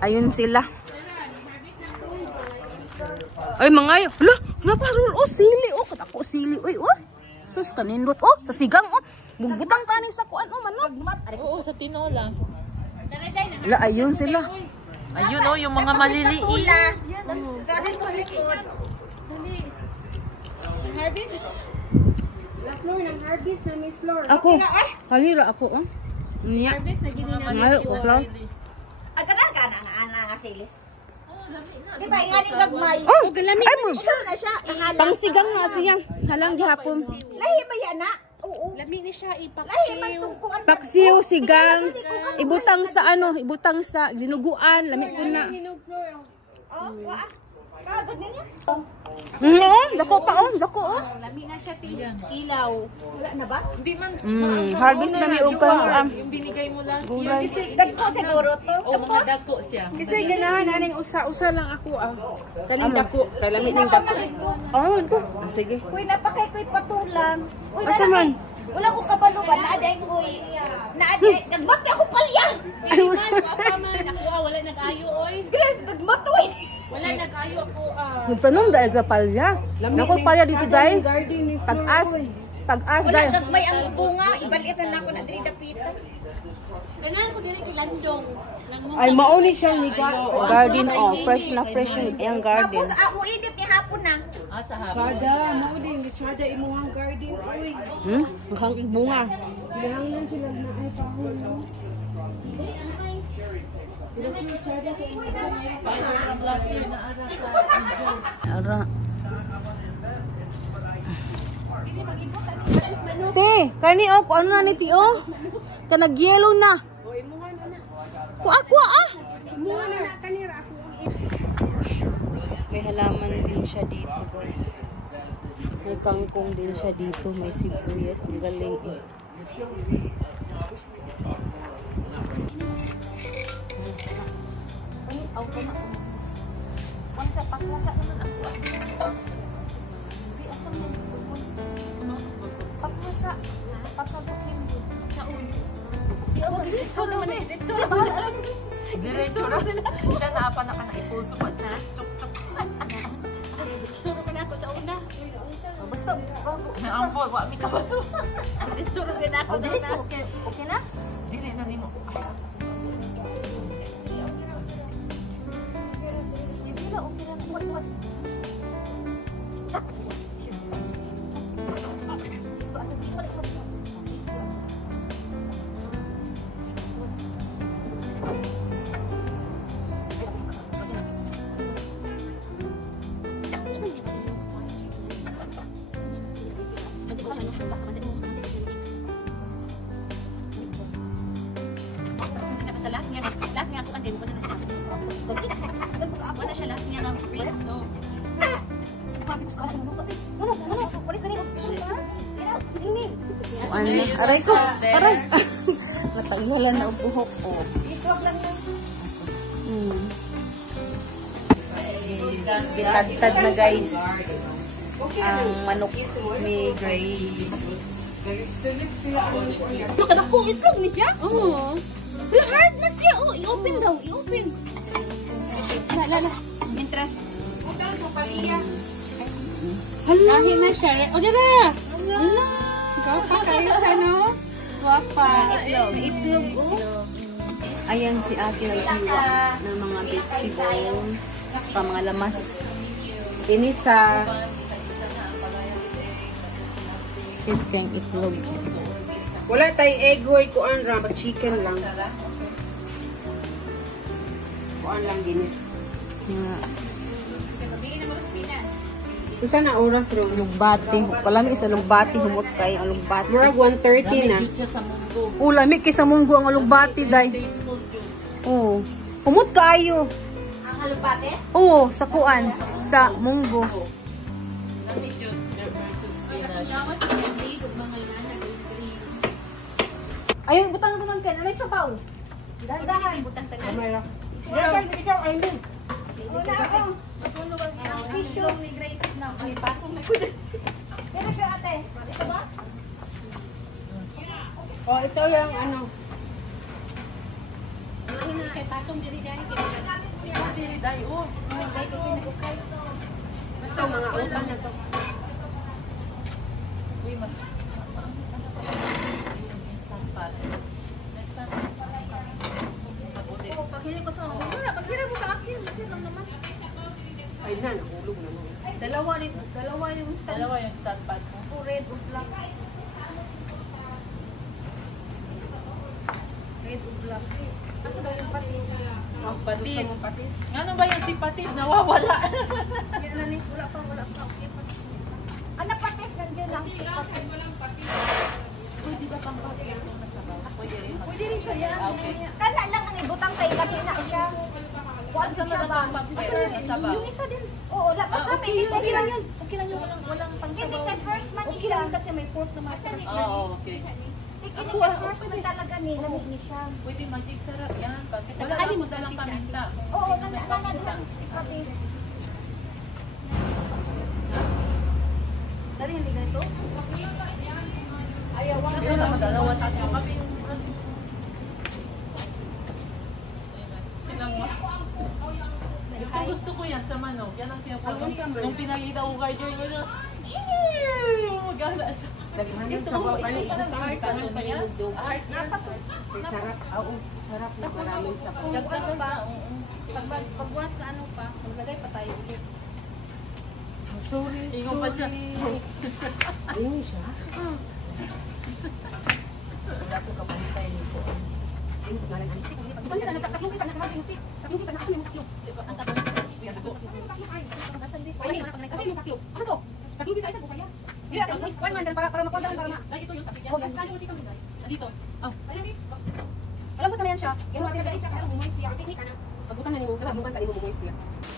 Ayun sila. Ay, mga yun. Hala, naparol. Oh, sili. Oh, kadako sili. Uy, oh. Sus, kanindot. Oh, sa sigang. Oh, bubutang taning sa kuan. Oh, manok. Oo, sa tinola. Hala, ayun sila. Ayun, oh, yung mga maliliit. Galing sa likod. Harvest. La floor ng harvest na may floor. Ako. Kalira ako. Oh. Niya. Harvest na gini na. Ngayon ko, Flo. Agad ka na silis. Di ba, nga ni gagmay. Oh, ay mo. Na siya. Pangsigang na siya. Halang gihapon. Lahi ba yan na? Oo. Lami ni siya ipaksiw. Lahi man tungkuan. Paksiw, sigang. Ibutang sa ano, ibutang sa dinuguan. Lami po na. Oh, waa. Kaagad ninyo. Dako pa oh, dako oh. Lami na siya ilaw. Wala na ba? Hindi man. Harvest na may ugang. Yung binigay mo last year. Gulay. Dagko siguro to. Oo, mga dako siya. Kasi ganahan naning usa-usa lang ako ah. Kaning dako, lami ning dako. Oh, ito. Sige. Uy, napakay ko'y patulang. Uy, Asa man? wala ko kabalo ba? Naaday ko'y. Naaday. Nagmati ako palya. Ay man, apa man ako wala nag-ayo oy. Grabe, nagmatoy. Wala nag-ayo ako ah. Magtanong dahil ka palya. Naku palya dito dahil. Pag-as. Pag-as Wala dahil. gagmay ang bunga. Ibalitan na ako na diri dapitan. Ganahan ko diri kay Landong. Ay, mauni siya ni garden oh. Fresh na fresh yung garden. Tapos, mo edit ni hapon na. Ah, sa hapon. Chada, mao din chada imuhang garden oy. Ang bunga. Gihanglan sila na ay pahon. Ara. Te, kani oh, ano na ni ti oh? Kanag yellow na. Kuha ah. May halaman din siya dito, guys. May kangkong din siya dito, may sibuyas, ang galing eh. Diretso na. Siya naapa na ka na ipuso pa na. Suro ka na ako sa una. Basta, Naambo, wa mi ka ba? Suro ka na ako sa una. okay na? Dili na nimo. Last niya ako andin ko na siya. Ako na siya last niya ng free to. Ano? Aray ko. Aray. Natanggalan na ang buhok ko. Gitad na guys. Ang manok ni Gray. Nakadakong itlog ni siya? Oo. Wala hard na siya. Oh, i-open daw. I-open. Lala. Intras. Lahi na siya. O, dira. Hala. Gapa kayo sa ano? Guwapa. May itlog. Ayan si ate nag-iwa ng mga vegetables. Pa mga lamas. Inisa. Cute kang itlog. Wala tay egg white kuan ra, chicken lang. Kuan lang ginis. Usa na oras ro? Lugbati. Palami sa lugbati. Humot kayo ang lugbati. Murag 1:30 na. Lami kay sa munggo ang lugbati, day. Oo. Humot kayo. Ang halubate? Oo, sa kuan. Sa munggo. Ayun, butang ito ng Alay sa pao. Dahan-dahan. Butang tanan. Kamera. Ikaw, Aileen. Wala ako. Masunog ang tissue ni Grace na. Ay, patong na ko din. Pero siya ate. Ito ba? Oh, ito yung ano. Kay patong diri dahil. Day, oh. Day ko pinag-ukay. Basta mga utang na to. Uy, mas... Instant pot. Next time. Pag-ulit. Oh, paghili ko sa mga wala, paghili mo sa akin. Bakit lang naman? Ay na, nahulog naman. Dalawa yung stand. Dalawa yung instant pot mo. Oh, red o black. Red o black. Asa daw yung patis? Oh, patis. Patis. Ano ba yan si patis? Nawawala. Yan na ni, wala pa. Okay, patis. Ano patis? Nandiyan lang. Pwede ba pang patis? Pwede rin. Pwede rin siya yan. Okay. Kana lang ang ibutang kay labi na siya. Kuan Asa siya na ba? lang pang sabaw? Yung isa din. Oo, lapat na. Okay lang yun. Okay lang yun. Walang pang sabaw. Limited first man Okay siya. lang kasi may pork naman sa Oo, okay. Limited first man talaga ni. Lamig ni siya. Pwede magic sarap yan. Bakit Wala wala kami mo dalang paminta? Oo, May nandiyan paminta. lang. Patis. Dali, hindi ganito? Ito na, dalawa tatlo kami yung... Tingnan mo. Gusto ko yan sa manok. Yan ang pinapagawa. Nung pinakita ko kay Joy, yun magala siya. Ito mo, ito parang heart. Ano niya? Heart yan. Sarap. Oo, sarap na maraming sa Kung ano pa, pag-once na ano pa, maglagay pa tayo ulit. Sorry. Ingon pa siya. Ayun siya. Wala ko kapantay nito.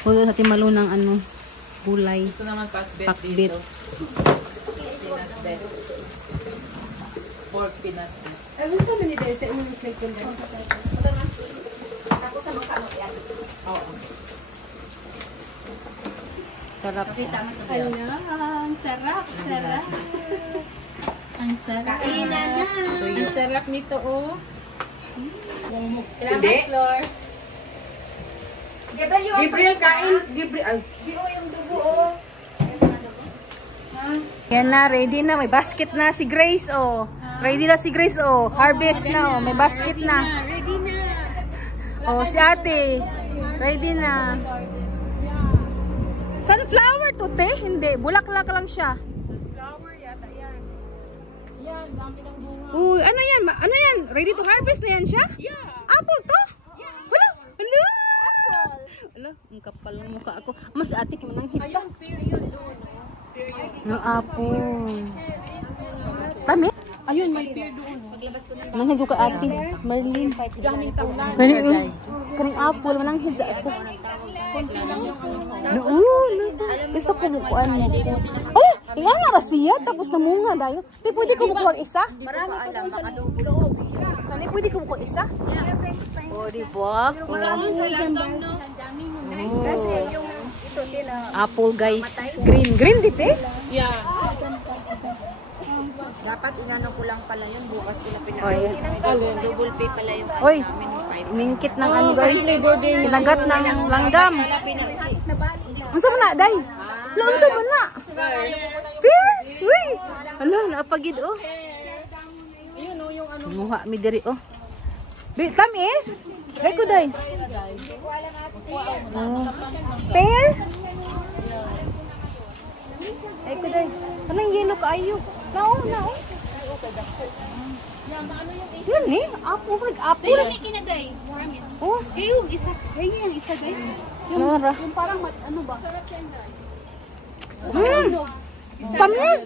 Huwag sa timalo ng ano, gulay. Ito naman pakbet Pakbet. dito. Peanut bed. Pork peanut bed. Sarap. Ayan, sarap. Ang sarap. Ang sarap nito, oh. Hindi. Gabriel, kain. Gabriel. Yung dugo, oh. Yan na, ready na. May basket na si Grace, oh. Ready na si Grace, oh. Harvest na, oh. May basket na. Ready na. Oh, si ate. Ready na. Sunflower to, te? Hindi. Bulaklak lang siya. Flower yata yan. Yan, dami ng bunga. Uy, ano yan? Ano yan? Ready to harvest na yan siya? Yeah. Apple to? Wala. Wala. Wala. Ang kapal ng mukha ako. Mas ate ko nang hita. Ayun, period doon. No, apple. Tami? Ayun, may pear doon. Manhid ko ate. Marlin. Daming tawlan. Kaning apple. Mananghid sa ako. Noon. Isa ko bukuan mo ko. Ay, nga nga siya. Tapos namunga dayo. Te, pwede ko bukuan isa? Marami ko dun sa loob. Kani, pwede ko bukuan isa? O, di ba? Kasi yung ito nila. Apple, guys. Green. Green, dite? Yeah. Dapat inano ko lang pala yun. Bukas ko na O, yan. double pay pala yung Oy, ningkit ng ano, guys. Kinagat ng langgam. Unsa man na, day? Lo, unsa man na? Fierce! Uy! Hala, naapagid, oh. Ayun, oh, yung ano. Muha mi diri, oh. Tamis? Day ko, day. Oh. Pear? Day ko, day. Anong yellow ka ayo? Nao. Yun eh, apple. Apple. May kinaday. Oh, Yung isa. Yung isa, guys. Nora. Yung parang, ano ba? Sarap yan, guys. Tamis?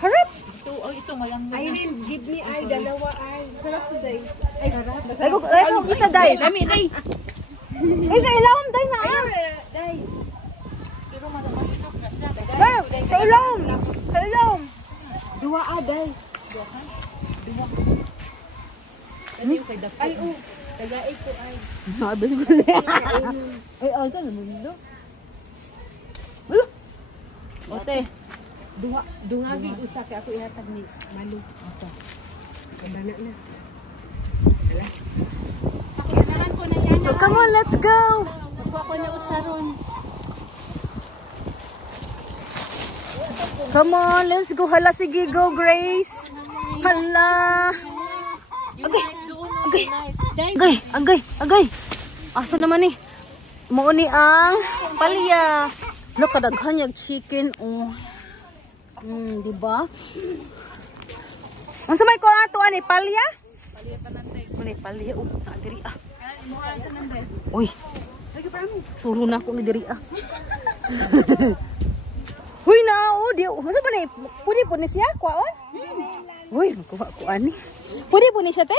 Harap. Ito mayang. Ayun, give me ay, dalawa ay. Sarap to day. Ay, ko isa, day. Dami, day. Ay, sa ilawom, day na. Pero madamag na siya. Day, sa ilawom. Sa ilawom. Dua aday. Ay, oh. Tagaig ko ay. Habis ko na. Ay, ay, ito na mundo. Ote. Dungagig usa kay ako ihatag ni Malu. Okay. Bana na. So, come on, let's go. Ako na usaron. Come on, let's go. Hala, sige, go, Grace. Hala. Agay. Agay. Asa naman ni? Mauni ang palya. Look, kadaghan yung chicken. Oh. Diba? Ang samay ko ato, ani, palya? Palya. Diri ah. Uy. Suro na ako ni diri ah. Uy na, oh, di. Masa ba ni? Pwede po ni siya, kuwaon? Uy, kuwaan ni. Pwede po ni siya, te?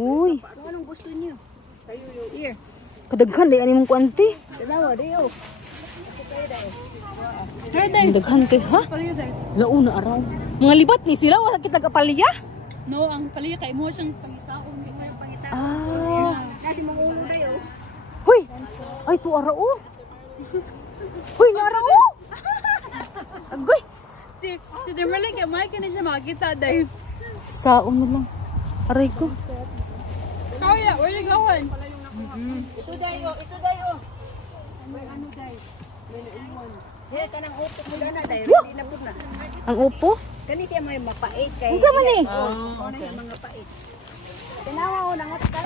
Uy. Anong gusto niyo? Here. Kadaghan di ani mong kuanti. Dalawa, dayo. Kadaghan te, ha? Lao na araw. Mga libat ni sila wala kita kapalya? No, ang palya kay mo siyang pangitaon, di mo yung pangitaon. Ah. Kasi mga ulo dayo. Hoy. Ay tu araw. Hoy, na araw. Agoy. Si Demerle kay Mike na siya makita dahil. Saon na lang. Aray ko. Kaya, where you going? Ito dayo. May ano dayo? May kanang upo mo na dayo. Hindi na po na. Ang upo? Kani siya may mapait kay. Unsa man ni? Okay, mga pait. Tinawa ko nang otka.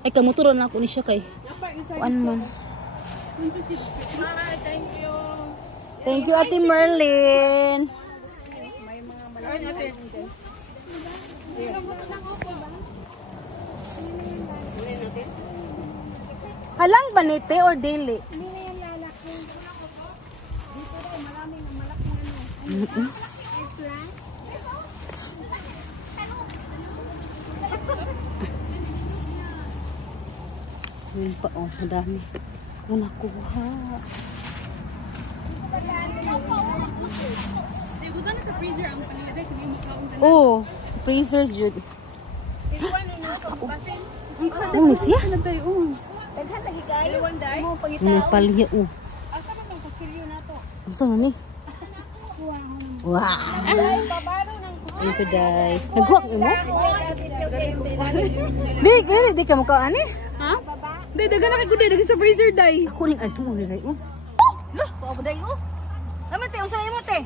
Ay kamotoron na ako ni siya kay. Kuan man. Thank you, Ate Merlin. Halang ba nite or daily? Yun pa, oh, madami. Oh, nakuha. Bukan sa freezer ang palya dahil hindi makaon. Oh, sa freezer, Jude. Oh, ni siya? Daghan lagi kayo. Mo May pangitaon. palya, oh. Asa man ang pasilyo nato? Gusto mo ni? Wow! Babaro nang Ayun pa, day. Naghuwak mo? Di ka mukha, ani? Ha? Day, dagan na kay kuday, dagan sa freezer, day. Ako rin, ay, tumo nila, oh. Lo, ako dayo. Naman te, unsa imo te?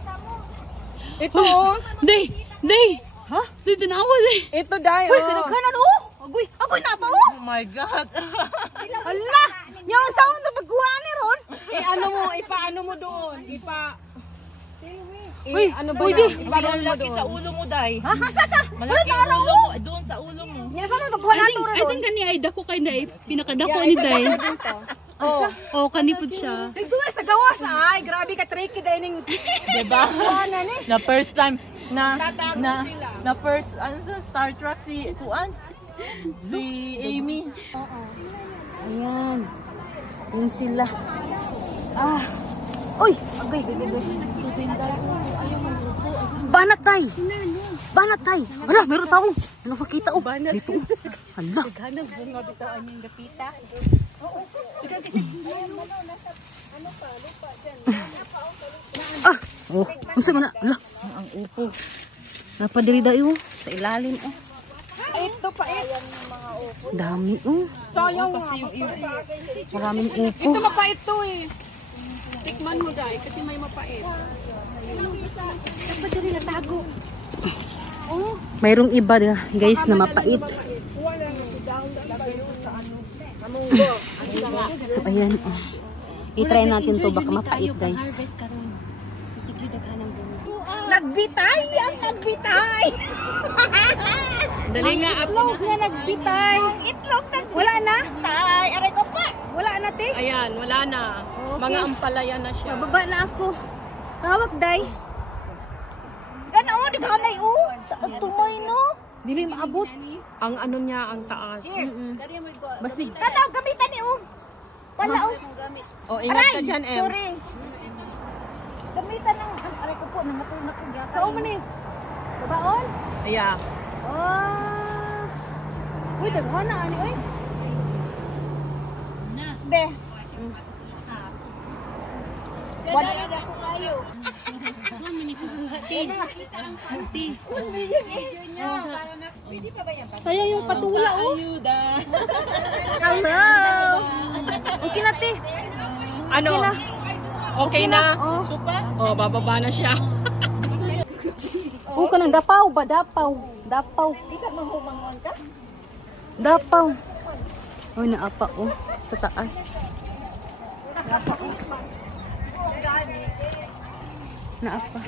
Ito, oh. Day! Ha? Day, tinawa, day. Ito dahil. Uy, kadaghanan, oh! Agoy na pa, oh! Oh my God. Hala! Yung sound na pagkuha ni Ron! Ano mo, ipaano mo doon? Uy, ano ba pwede. Malaki sa ulo mo, Day. Ha? Sasa? Malaki ang ulo mo. Doon sa ulo mo. Yan, saan na pagkuha nato, I Ron? think kani ay dako kay day. Pinakadako ni day. Oh, kanipod siya. Nagduwa sa gawas, ay, grabe ka tricky dahil ning... Diba? Na first time na first ano sa Star Trek si Kuan. Si Amy. Ayan. Yun sila. Ah. Uy! Agay. Banat tay. Hala, meron tao. Ano makita oh? Dito. Hala. Hanap bunga bitawan yung gapita. Ah. Oh, unsa man na? Hala. Ang upo. Napadiri dayo sa ilalim oh. Ito pa Dami oh. sayang kasi yung iyo. Maraming upo. Ito mapait to eh. Tikman mo day kasi may mapait. Dapat diri natago. Mayroong iba din guys na mapait. So ayan oh. I-try natin to baka mapait guys. Nagbitay! Ang nagbitay! Dali nga Itlog na nagbitay! Itlog wala na? Tay! Aray ko pa! Wala na te? Ayan, wala na. Mga ampalaya na siya. Bababa na ako. Hawak day. Ano oh, dighanay oh. Tumoy no. Dili maabot. Ang ano niya, ang taas. Basig. Kalaw gamitan ni oh. Wala oh. Oh, ingat ka dyan, Em. Sorry. Gamitan ng aray ko po nangatulog na ko gyud. Sa umo ni. Babaon? Yeah. Oh. Uy, daghana ani oy. Be. Wala na ko kayo. Sayang yung patula oh. Ayuda. Hello! Okay na, te. Ano? Okay na. Okay na? Oh. Oh, bababa na siya. Oh, kanang dapaw ba? Dapaw. Dapaw. Isa manghumangon ka? Dapaw. Oh, naapa oh. Sa taas. Naapa.